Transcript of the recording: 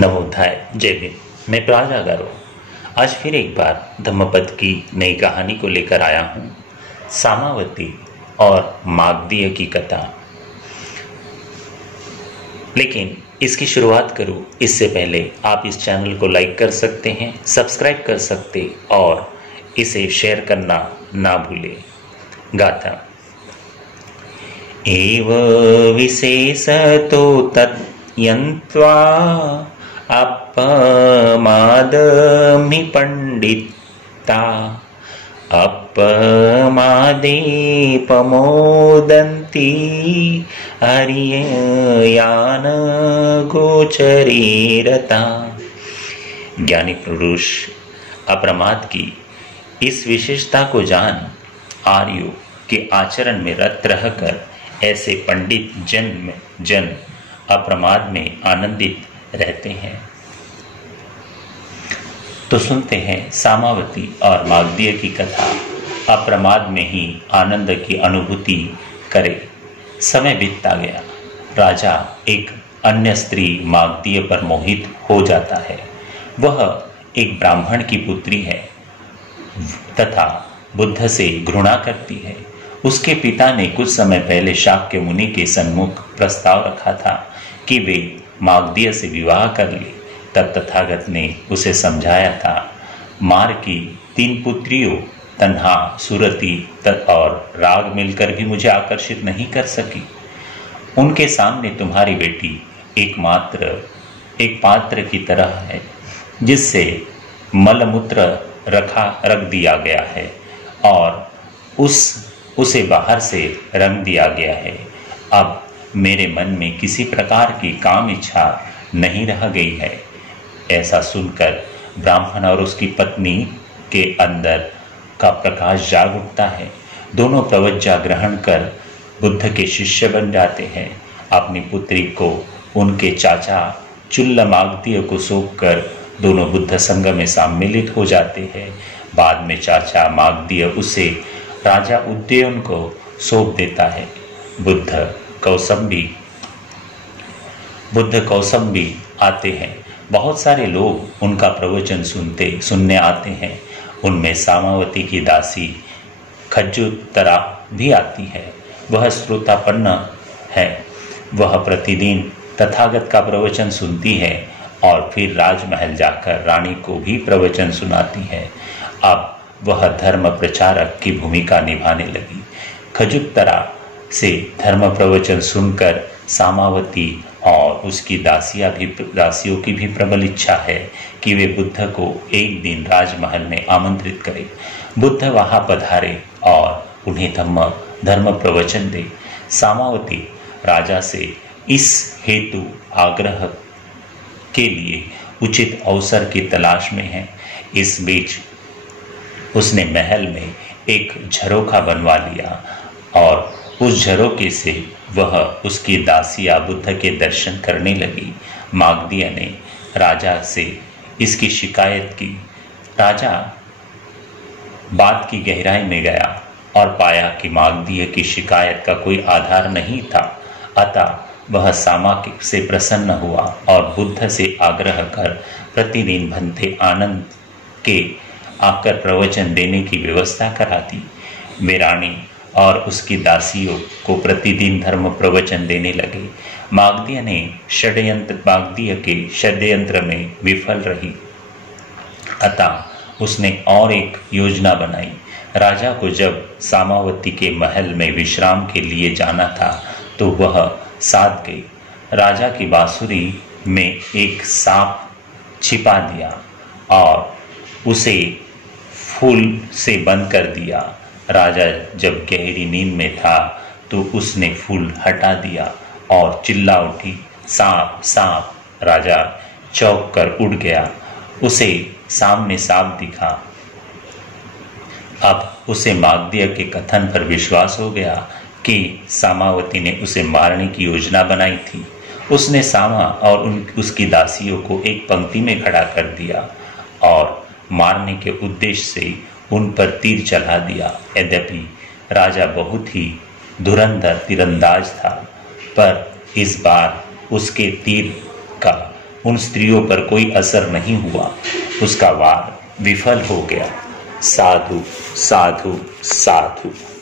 नवोत्थाय जय भीम। मैं प्राजा गारो आज फिर एक बार धम्मपद की नई कहानी को लेकर आया हूँ। सामावती और मागधीय की कथा। लेकिन इसकी शुरुआत करूँ इससे पहले आप इस चैनल को लाइक कर सकते हैं, सब्सक्राइब कर सकते और इसे शेयर करना ना भूलें। गाथा। एव विशेषतो तत्यन्त्वा अपमादमि पंडिता अपमादे प्रमोदन्ति हरियान गोचरे रता। ज्ञानी पुरुष अप्रमाद की इस विशेषता को जान आर्यों के आचरण में रत रहकर ऐसे पंडित जन अप्रमाद में आनंदित रहते हैं। तो सुनते हैं सामावती और मागधीय की कथा। अप्रमाद में ही आनंद की अनुभूति करे। समय बीतता गया। राजा एक अन्य स्त्री मागधीय पर मोहित हो जाता है। वह एक ब्राह्मण की पुत्री है तथा बुद्ध से घृणा करती है। उसके पिता ने कुछ समय पहले शाक्य मुनि के सन्मुख प्रस्ताव रखा था कि वे मागधीय से विवाह कर ले। तब तथागत ने उसे समझाया था, मार की 3 पुत्रियों तन्हा, सुरति और राग मिलकर भी मुझे आकर्षित नहीं कर सकी। उनके सामने तुम्हारी बेटी एक पात्र की तरह है जिससे मलमूत्र रख दिया गया है और उसे बाहर से रंग दिया गया है। अब मेरे मन में किसी प्रकार की काम इच्छा नहीं रह गई है। ऐसा सुनकर ब्राह्मण और उसकी पत्नी के अंदर का प्रकाश जाग उठता है। दोनों प्रवज्ञा ग्रहण कर बुद्ध के शिष्य बन जाते हैं। अपनी पुत्री को उनके चाचा चुल्ल मागधीय को सौंपकर दोनों बुद्ध संघ में सम्मिलित हो जाते हैं। बाद में चाचा मागधीय उसे राजा उदयन को सौंप देता है। बुद्ध कौसंबी आते हैं। बहुत सारे लोग उनका प्रवचन सुनने आते हैं। उनमें सामावती की दासी खज्जुतरा भी आती है। वह श्रोतापन्न है। वह प्रतिदिन तथागत का प्रवचन सुनती है और फिर राजमहल जाकर रानी को भी प्रवचन सुनाती है। अब वह धर्म प्रचारक की भूमिका निभाने लगी। खज्जुतरा से धर्म प्रवचन सुनकर सामावती और उसकी दासियों की भी प्रबल इच्छा है कि वे बुद्ध को एक दिन राजमहल में आमंत्रित करें। बुद्ध वहां पधारे और उन्हें धर्म प्रवचन दे। सामावती राजा से इस हेतु आग्रह के लिए उचित अवसर की तलाश में है। इस बीच उसने महल में एक झरोखा बनवा लिया और उस झरोखे से वह उसकी दासियां बुद्ध के दर्शन करने लगी। मागधीय ने राजा से इसकी शिकायत की। राजा बात की गहराई में गया और पाया कि मागधीय की शिकायत का कोई आधार नहीं था। अतः वह सामा से प्रसन्न हुआ और बुद्ध से आग्रह कर प्रतिदिन भंते आनंद के आकर प्रवचन देने की व्यवस्था करा दी। वे रानी और उसकी दासियों को प्रतिदिन धर्म प्रवचन देने लगे। मागधीय के षड्यंत्र में विफल रही। अतः उसने और एक योजना बनाई। राजा को जब सामावती के महल में विश्राम के लिए जाना था तो वह साथ गई। राजा की बांसुरी में एक सांप छिपा दिया और उसे फूल से बंद कर दिया। राजा जब गहरी नींद में था तो उसने फूल हटा दिया और चिल्ला उठी, सांप सांप। राजा चौंक कर उड़ गया। उसे सामने सांप दिखा। अब उसे मागधीय के कथन पर विश्वास हो गया कि सामावती ने उसे मारने की योजना बनाई थी। उसने सामा और उसकी दासियों को एक पंक्ति में खड़ा कर दिया और मारने के उद्देश्य से उन पर तीर चला दिया। यद्यपि राजा बहुत ही धुरंधर तीरंदाज था, पर इस बार उसके तीर का उन स्त्रियों पर कोई असर नहीं हुआ, उसका वार विफल हो गया। साधु साधु साधु।